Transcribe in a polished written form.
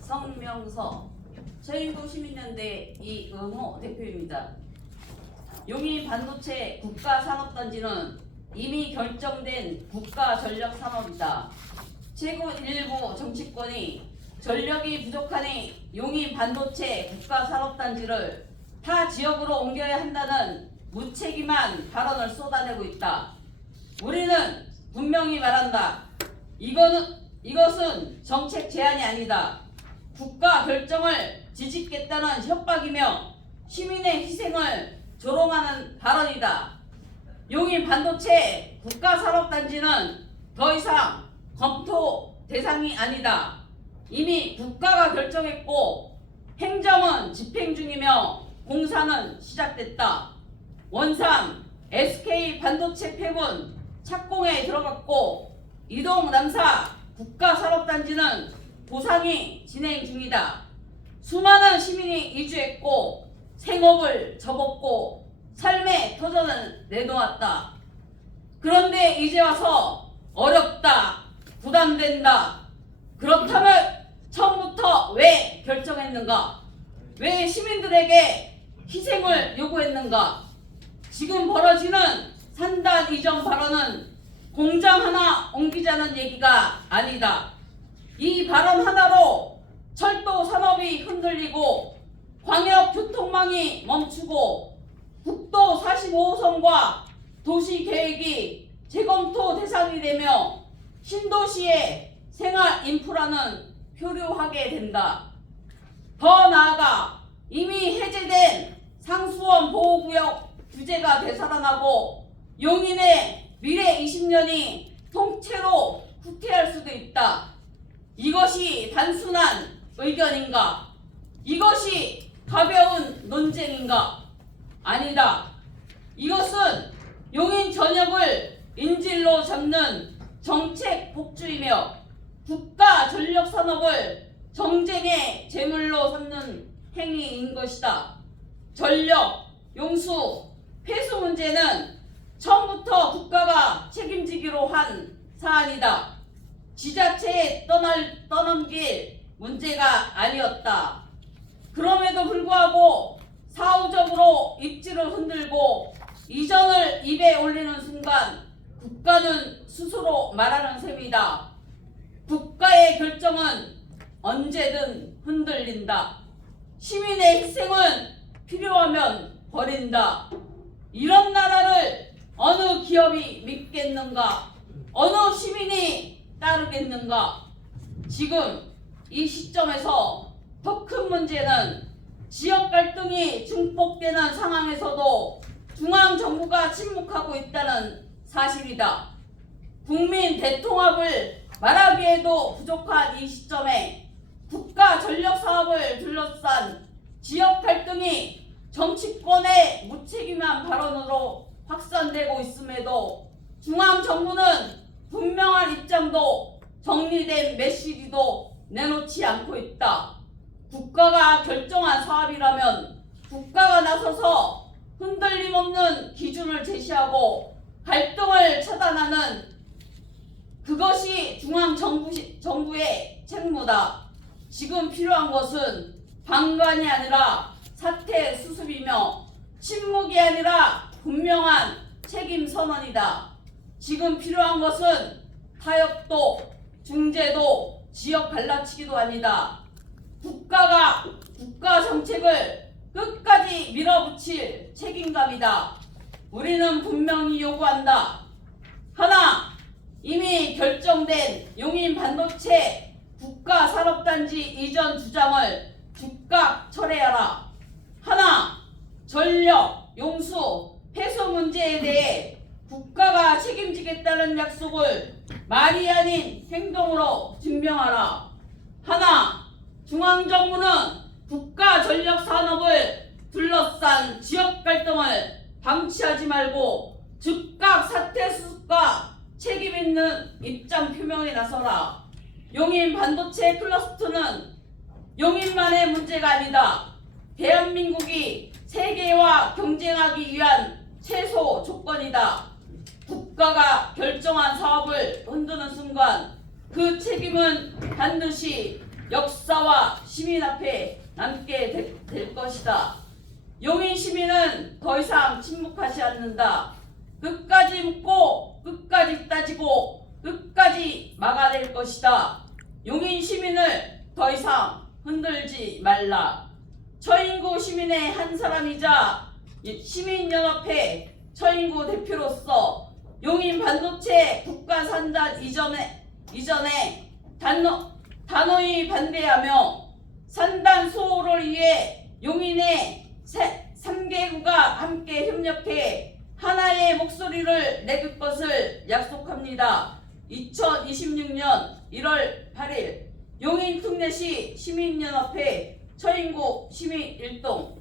성명서 최인도 시민연대 이응호 대표입니다. 용인 반도체 국가산업단지는 이미 결정된 국가전력산업이다. 최고 일부 정치권이 전력이 부족하니 용인 반도체 국가산업단지를 타 지역으로 옮겨야 한다는 무책임한 발언을 쏟아내고 있다. 우리는 분명히 말한다. 이것은 정책 제안이 아니다. 국가 결정을 뒤집겠다는 협박이며 시민의 희생을 조롱하는 발언이다. 용인 반도체 국가산업단지는 더 이상 검토 대상이 아니다. 이미 국가가 결정했고 행정은 집행 중이며 공사는 시작됐다. 원산 SK 반도체 팹은 착공에 들어갔고 이동 남사 국가산업단지는 보상이 진행 중이다. 수많은 시민이 이주했고 생업을 접었고 삶의 터전을 내놓았다. 그런데 이제 와서 어렵다, 부담된다. 그렇다면 처음부터 왜 결정했는가? 왜 시민들에게 희생을 요구했는가? 지금 벌어지는 산단 이전 발언은 공장 하나 옮기자는 얘기가 아니다. 이 발언 하나로 철도 산업이 흔들리고 광역 교통망이 멈추고 국도 45호선과 도시계획이 재검토 대상이 되며 신도시의 생활 인프라는 표류하게 된다. 더 나아가 이미 해제된 상수원 보호구역 규제가 되살아나고 용인의 미래 20년이 통째로 후퇴할 수도 있다. 이것이 단순한 의견인가? 이것이 가벼운 논쟁인가? 아니다. 이것은 용인 전역을 인질로 잡는 정책 복주이며 국가 전력 산업을 정쟁의 제물로 삼는 행위인 것이다. 전력, 용수, 폐수 문제는 처음부터 국가가 책임지기로 한 사안이다. 지자체에 떠넘길 문제가 아니었다. 그럼에도 불구하고 사후적으로 입지를 흔들고 이전을 입에 올리는 순간 국가는 스스로 말하는 셈이다. 국가의 결정은 언제든 흔들린다. 시민의 희생은 필요하면 버린다. 이런 나라를 어느 기업이 믿겠는가? 어느 시민이 따르겠는가? 지금 이 시점에서 더 큰 문제는 지역 갈등이 증폭되는 상황에서도 중앙정부가 침묵하고 있다는 사실이다. 국민 대통합을 말하기에도 부족한 이 시점에 국가 전력 사업을 둘러싼 지역 갈등이 정치권의 무책임한 발언으로 확산되고 있음에도 중앙정부는 분명한 입장도 정리된 메시지도 내놓지 않고 있다. 국가가 결정한 사업이라면 국가가 나서서 흔들림 없는 기준을 제시하고 갈등을 차단하는 그것이 중앙정부의 책무다. 지금 필요한 것은 방관이 아니라 사태 수습이며 침묵이 아니라 분명한 책임 선언이다. 지금 필요한 것은 타협도 중재도 지역 갈라치기도 아니다. 국가가 국가 정책을 끝까지 밀어붙일 책임감이다. 우리는 분명히 요구한다. 하나, 이미 결정된 용인 반도체 국가산업단지 이전 주장을 즉각 철회하라. 하나, 전력, 용수, 폐수 문제에 대해 국가가 책임지겠다는 약속을 말이 아닌 행동으로 증명하라. 하나, 중앙정부는 국가 전력 산업을 둘러싼 지역 갈등을 방치하지 말고 즉각 사태 수습과 책임 있는 입장 표명에 나서라. 용인 반도체 클러스터는 용인만의 문제가 아니다. 대한민국이 세계와 경쟁하기 위한 최소 조건이다. 국가가 결정한 사업을 흔드는 순간 그 그 책임은 반드시 역사와 시민 앞에 남게 될 것이다. 용인 시민은 더 이상 침묵하지 않는다. 끝까지 묻고 끝까지 따지고 끝까지 막아낼 것이다. 용인 시민을 더 이상 흔들지 말라. 처인구 시민의 한 사람이자 시민연합회 처인구 대표로서 용인 반도체 국가산단 이전에 단호히 반대하며 산단 수호를 위해 용인의 3개구가 함께 협력해 하나의 목소리를 내길 것을 약속합니다. 2026년 1월 8일 용인 특례시 시민연합회 처인구 시민일동